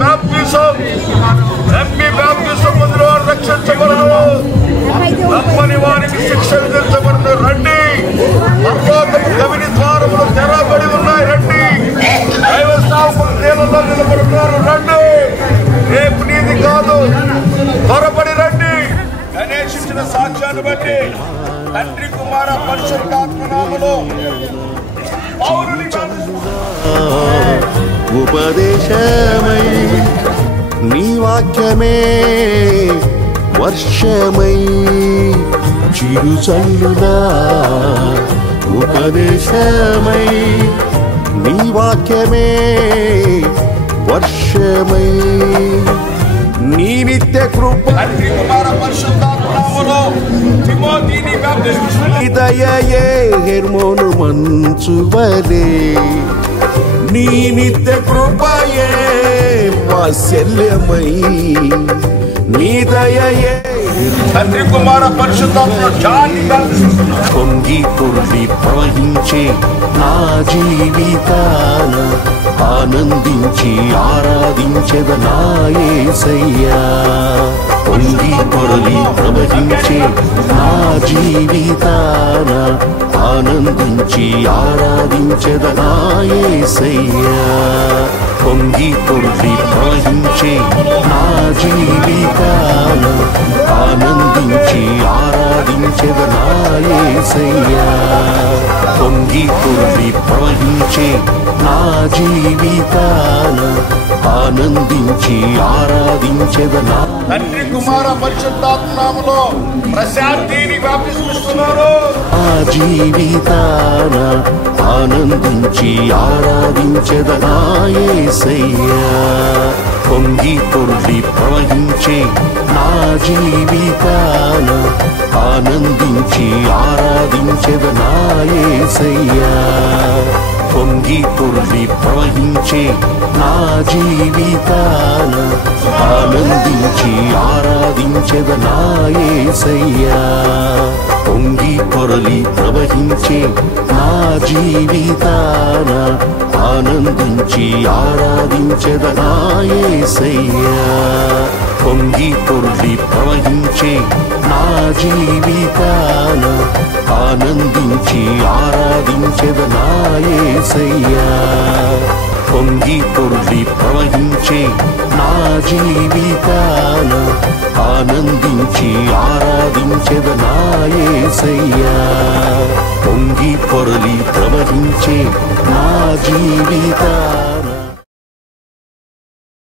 బాప్తిసం నమ్మి బాప్తిసం పొందిన వారు రక్షించబడరు, నమ్మని వారికి శిక్ష విధించబడదు. రండి, పరలోకపు గవిని ద్వారములు తెరవబడి ఉన్నాయి. రండి, దైవ సేవకులు నీళ్ళలో నిలబడుతున్నారు. రండి, రేపు నీది కాదు, త్వరపడి రండి. గణేశించిన సాక్ష్యాన్ని బట్టి తండ్రి కుమార పరిశుద్ధాత్మ నామములో ఉపదేశమై నీ వాక్యమే వర్షమై చిరుచల్లునా. ఉపదేశమై నీ వాక్యమే వర్షమై నీ నిత్య కృప దయయే హెర్మోను మంచువలే నీ నిత్య కృపయే వాత్సల్యమై నీ దయయే తండ్రి కుమార పరిశుద్ధాత్మ పొంగి పొర్లి ప్రవహించే నా జీవితాన ఆనందించి ఆరాధించెద నా యేసయ్యా. పొంగి పొరలి ప్రవహించే నా జీవితాన ఆనందించి ఆరాధించెద నా యేసయ్యా. పొంగి పొర్లి ప్రవహించే నా జీవితాన ఆనందించి ఆరాధించెద నా యేసయ్యా. పొంగి పొర్లి ప్రవహించే నా జీవితాన ఆనందించి ఆరాధించెద నా తండ్రి కుమార పరిశుద్ధాత్మ నామములో ప్రశాంతిని వ్యాపిస్తున్నారు. ఆ జీవితాన ఆనందించి ఆరాధించెద నా యేసయ్యా. పొంగి పొర్లి ప్రవహించే నా జీవితాన ఆనందించి ఆరాధించెద నా యేసయ్యా. పొంగి పొర్లి ప్రవహించే నా జీవితాన ఆనందించి ఆరాధించెద నా యేసయ్యా. పొంగి పొరలి ప్రవహించే నా జీవితాన ఆనందించి ఆరాధించెద నా యేసయ్యా. పొంగి పొర్లి ప్రవహించే నా జీవితాన ఆనందించి ఆరాధించెద నా యేసయ్యా. పొంగి పొర్లి ప్రవహించే నా జీవితాన ఆనందించి ఆరాధించెద నా యేసయ్యా. పొంగి పొరలి ప్రవహించే నా జీవితాన